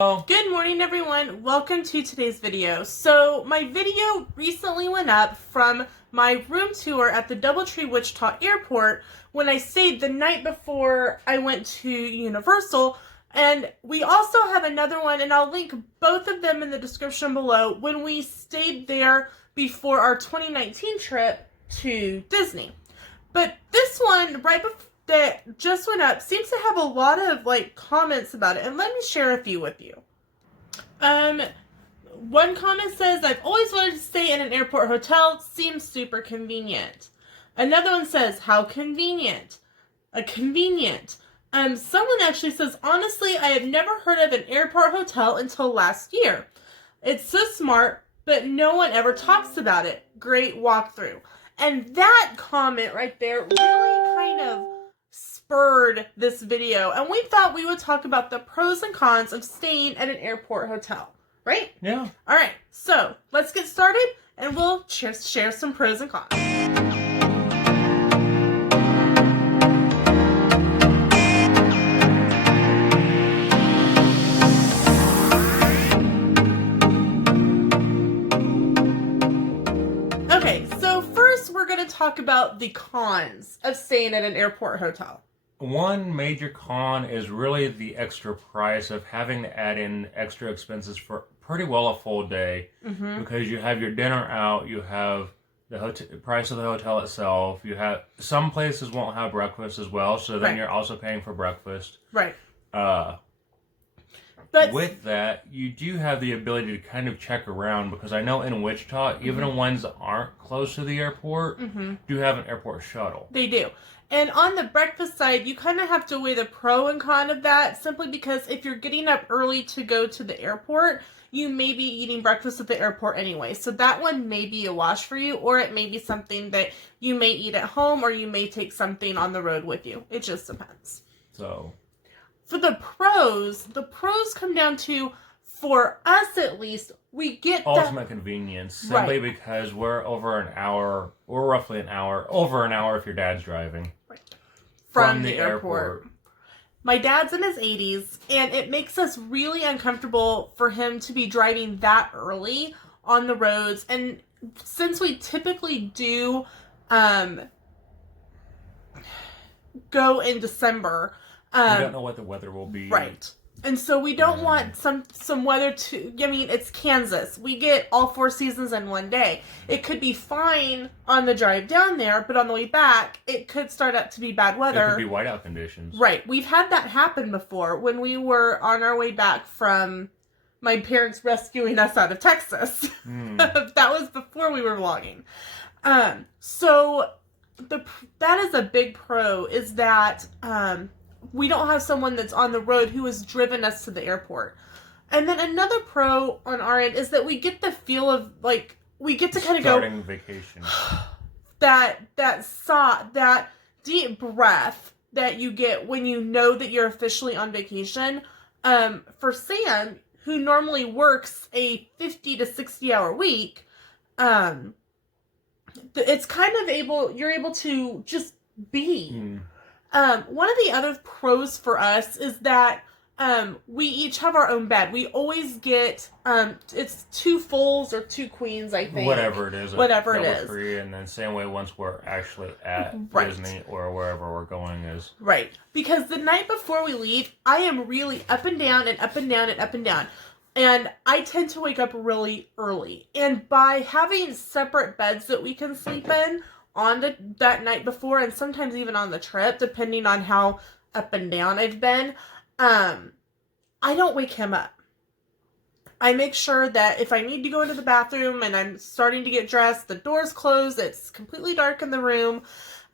Good morning, everyone. Welcome to today's video. So my video recently went up from my room tour at the Doubletree Wichita Airport when I stayed the night before I went to Universal. And we also have another one, and I'll link both of them in the description below, when we stayed there before our 2019 trip to Disney. But this one, right before that just went up, seems to have a lot of comments about it, and let me share a few with you. One comment says, I've always wanted to stay in an airport hotel, seems super convenient. Another one says, how convenient. Convenient. Someone actually says, honestly, I have never heard of an airport hotel until last year. It's so smart, but no one ever talks about it. Great walkthrough. And that comment right there really kind of spurred this video, and we thought we would talk about the pros and cons of staying at an airport hotel, right? Yeah. All right, so let's get started, and we'll share some pros and cons. Okay, so first we're going to talk about the cons of staying at an airport hotel. One major con is really the extra price of having to add in extra expenses for pretty well a full day, because you have your dinner out, you have the price of the hotel itself, you have some places won't have breakfast as well, so then you're also paying for breakfast. Right. But with that, you do have the ability to kind of check around, because I know in Wichita, even the ones that aren't close to the airport do have an airport shuttle. They do. And on the breakfast side, you kind of have to weigh the pro and con of that, simply because if you're getting up early to go to the airport, you may be eating breakfast at the airport anyway. So that one may be a wash for you, or it may be something that you may eat at home, or you may take something on the road with you. It just depends. So for the pros come down to, for us at least, we get ultimate convenience, simply because we're over an hour, or roughly an hour, over an hour if your dad's driving. From the airport. My dad's in his 80s, and it makes us really uncomfortable for him to be driving that early on the roads. And since we typically do go in December, we don't know what the weather will be. Right. And so we don't want some weather to, it's Kansas. We get all 4 seasons in one day. It could be fine on the drive down there, but on the way back, it could start up to be bad weather. It could be whiteout conditions. Right. We've had that happen before when we were on our way back from my parents rescuing us out of Texas. That was before we were vlogging. So that is a big pro, is that we don't have someone that's on the road who has driven us to the airport. And then another pro on our end is that we get the feel of, we get to kind of go... Starting vacation. That deep breath that you get when you know that you're officially on vacation. For Sam, who normally works a 50 to 60 hour week, it's kind of you're able to just be... One of the other pros for us is that we each have our own bed. We always get it's 2 fulls or 2 queens, I think. Whatever it is. Whatever it is. Free, and then same way once we're actually at Disney or wherever we're going is. Right. Because the night before we leave, I am really up and down and up and down and up and down. And I tend to wake up really early. And by having separate beds that we can sleep in on that night before, and sometimes even on the trip, depending on how up and down I've been, I don't wake him up. I make sure that if I need to go into the bathroom and I'm starting to get dressed, the door's closed, it's completely dark in the room.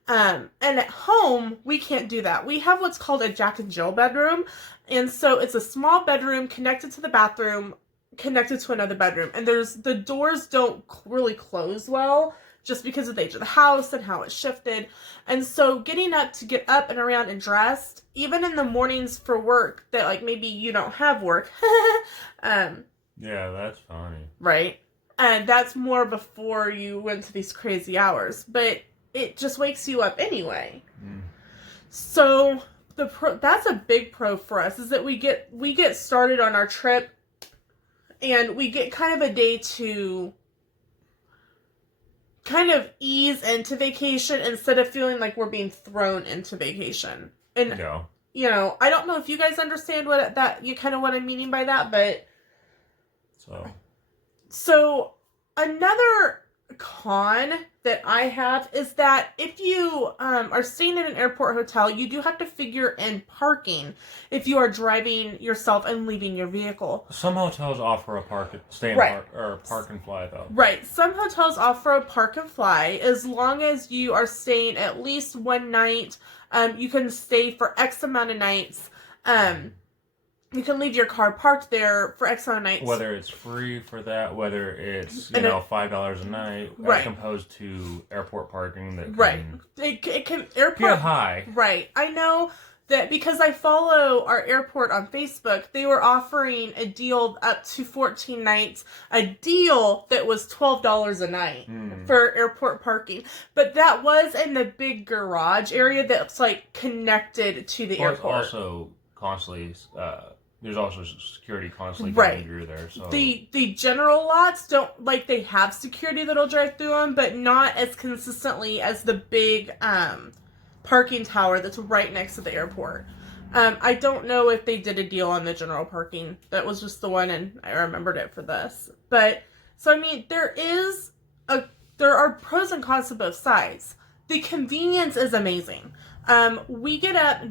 And at home, we can't do that. We have what's called a Jack and Jill bedroom. And so it's a small bedroom connected to the bathroom, connected to another bedroom. And the doors don't really close well, just because of the age of the house and how it's shifted. And so getting up to get up and around and dressed, even in the mornings for work that maybe you don't have work. Yeah, that's funny. Right? And that's more before you went to these crazy hours. But it just wakes you up anyway. So that's a big pro for us, is that we get started on our trip, and we get kind of a day to kind of ease into vacation instead of feeling like we're being thrown into vacation. And I don't know if you guys understand what I'm meaning by that, but so another con that I have is that if you are staying in an airport hotel, you do have to figure in parking if you are driving yourself and leaving your vehicle. Some hotels offer a park and fly though. Right. Some hotels offer a park and fly as long as you are staying at least one night. You can stay for X amount of nights. You can leave your car parked there for X amount of nights. Whether it's free for that, whether it's $5 a night, as opposed to airport parking it can airport get high. Right. I know that because I follow our airport on Facebook. They were offering a deal up to 14 nights, a deal that was $12 a night for airport parking. But that was in the big garage area that's like connected to the airport. Also constantly. There's also security constantly going through there. So the general lots they have security that'll drive through them, but not as consistently as the big parking tower that's right next to the airport. I don't know if they did a deal on the general parking. That was just the one, and I remembered it for this. But so I mean, there are pros and cons to both sides. The convenience is amazing. We get up.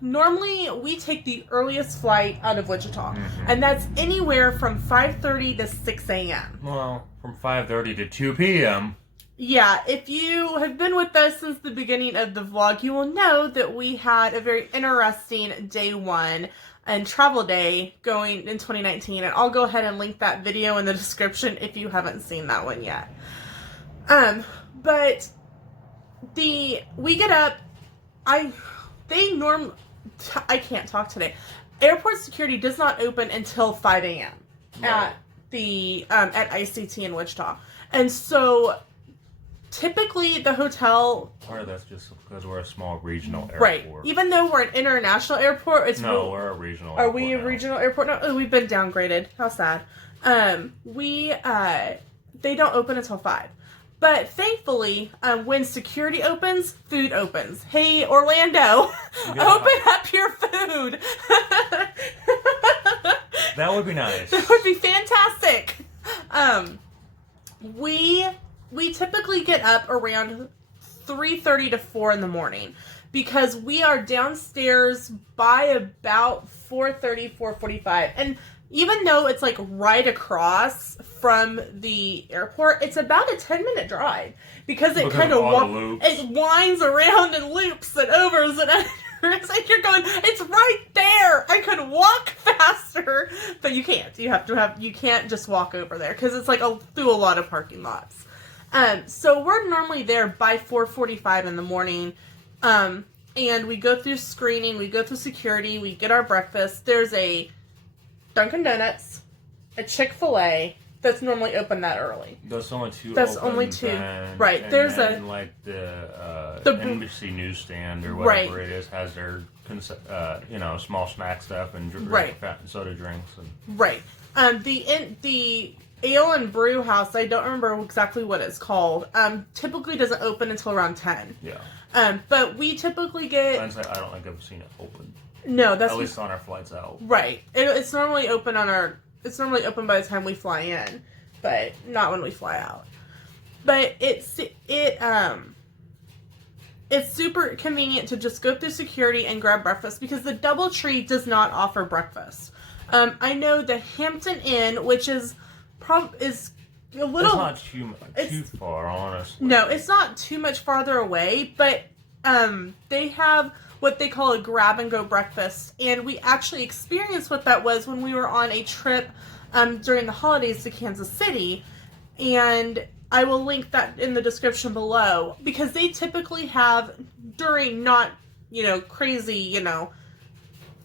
Normally, we take the earliest flight out of Wichita, and that's anywhere from 5:30 to 6 a.m. Well, from 5:30 to 2 p.m. Yeah, if you have been with us since the beginning of the vlog, you will know that we had a very interesting day one and travel day going in 2019, and I'll go ahead and link that video in the description if you haven't seen that one yet. But we get up, I can't talk today. Airport security does not open until 5 a.m. at ICT in Wichita. And so typically the hotel... Part of that's just because we're a small regional airport. Right. Even though we're an international airport, we're a regional airport. Are we a regional airport now? Oh, we've been downgraded. How sad. They don't open until 5. But thankfully, when security opens, food opens. Hey, Orlando, open up your food. That would be nice. That would be fantastic. We typically get up around 3:30 to 4 in the morning because we are downstairs by about 4:30, 4:45. And even though it's like right across from the airport, it's about a 10-minute drive because it kind of winds around and loops and overs and unders. And you're going, it's right there. I could walk faster, but you can't. You can't just walk over there because it's like through a lot of parking lots. So we're normally there by 4:45 in the morning. And we go through screening, we go through security, we get our breakfast. There's a Dunkin' Donuts, a Chick-fil-A that's normally open that early. There's only two. Right. And there's then, the embassy newsstand or whatever it is has their small snack stuff and soda drinks and the Ale and Brew House, I don't remember exactly what it's called. Typically doesn't open until around 10. Yeah. But we typically get. I don't think I've seen it open. No, that's at least on our flights out. Right. It's normally open It's normally open by the time we fly in, but not when we fly out. But it's super convenient to just go through security and grab breakfast because the DoubleTree does not offer breakfast. I know the Hampton Inn, which is a little. It's not too far, honestly. No, it's not too much farther away, but they have what they call a grab-and-go breakfast, and we actually experienced what that was when we were on a trip during the holidays to Kansas City, and I will link that in the description below, because they typically have, during not, crazy,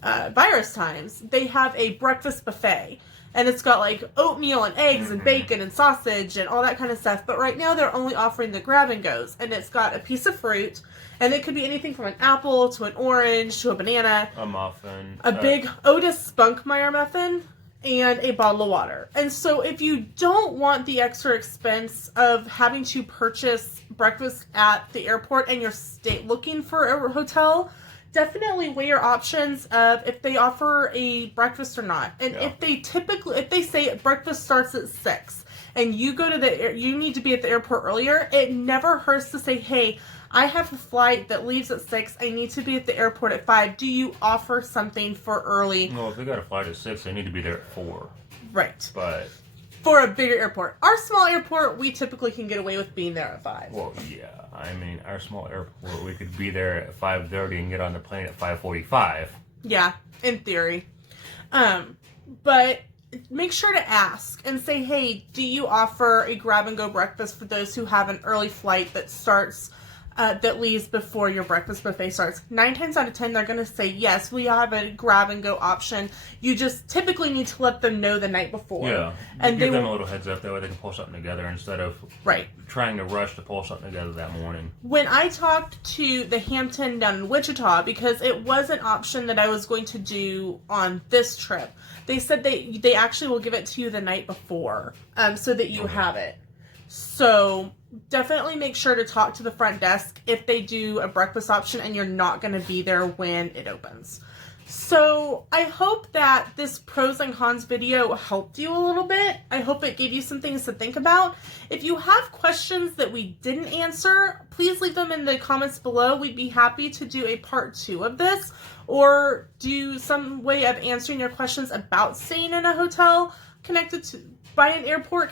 virus times, they have a breakfast buffet. And it's got like oatmeal and eggs and bacon and sausage and all that kind of stuff. But right now they're only offering the grab and goes. And it's got a piece of fruit. And it could be anything from an apple to an orange to a banana. A muffin. A big Otis Spunkmeyer muffin. And a bottle of water. And so if you don't want the extra expense of having to purchase breakfast at the airport and you're looking for a hotel, definitely weigh your options of if they offer a breakfast or not. And if they say breakfast starts at 6 and you go to you need to be at the airport earlier, it never hurts to say, hey, I have a flight that leaves at 6. I need to be at the airport at 5. Do you offer something for early? Well, if they got a flight at 6, they need to be there at 4. Right. But for a bigger airport. Our small airport, we typically can get away with being there at 5. Well, yeah. I mean, our small airport, we could be there at 5:30 and get on the plane at 5:45. Yeah, in theory. But make sure to ask and say, hey, do you offer a grab-and-go breakfast for those who have an early flight that starts that leaves before your breakfast buffet starts? 9 times out of 10, they're going to say, yes, we have a grab-and-go option. You just typically need to let them know the night before. Yeah, and give them a little heads up. That way they can pull something together instead of trying to rush to pull something together that morning. When I talked to the Hampton down in Wichita, because it was an option that I was going to do on this trip, they said they actually will give it to you the night before so that you have it. So definitely make sure to talk to the front desk if they do a breakfast option and you're not going to be there when it opens. So I hope that this pros and cons video helped you a little bit. I hope it gave you some things to think about. If you have questions that we didn't answer, please leave them in the comments below. We'd be happy to do a part 2 of this or do some way of answering your questions about staying in a hotel connected to an airport.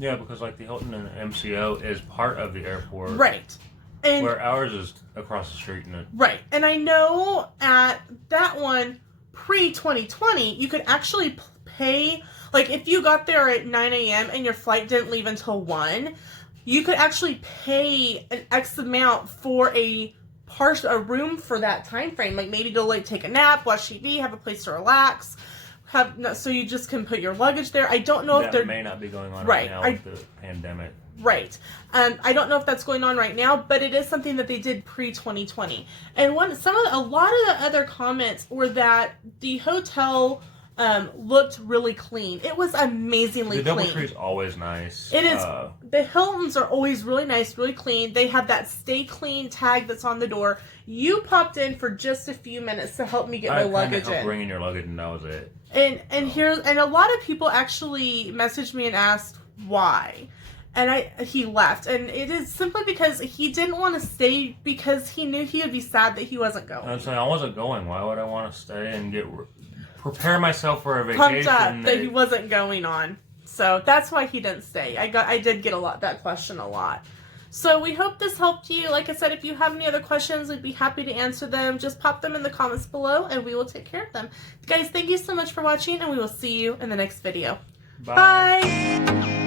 Yeah, because like the Hilton and MCO is part of the airport. Right. And where ours is across the street. Right. And I know at that one, pre-2020, you could actually pay, like if you got there at 9 a.m. and your flight didn't leave until 1, you could actually pay an X amount for a room for that time frame. Like maybe to like take a nap, watch TV, have a place to relax. So you just can put your luggage there. I don't know if that may not be going on right now with the pandemic. Right. I don't know if that's going on right now, but it is something that they did pre-2020. And a lot of the other comments were that the hotel looked really clean. It was amazingly clean. The DoubleTree is always nice. It is. The Hiltons are always really nice, really clean. They have that stay clean tag that's on the door. You popped in for just a few minutes to help me get my luggage in. Bringing your luggage, and that was it. And a lot of people actually messaged me and asked why. And he left. And it is simply because he didn't want to stay because he knew he would be sad that he wasn't going. I'm saying I wasn't going. Why would I want to stay and prepare myself for a vacation? Pumped up that he wasn't going on. So that's why he didn't stay. I did get that question a lot. So we hope this helped you. Like I said, if you have any other questions, we'd be happy to answer them. Just pop them in the comments below and we will take care of them. Guys, thank you so much for watching and we will see you in the next video. Bye. Bye.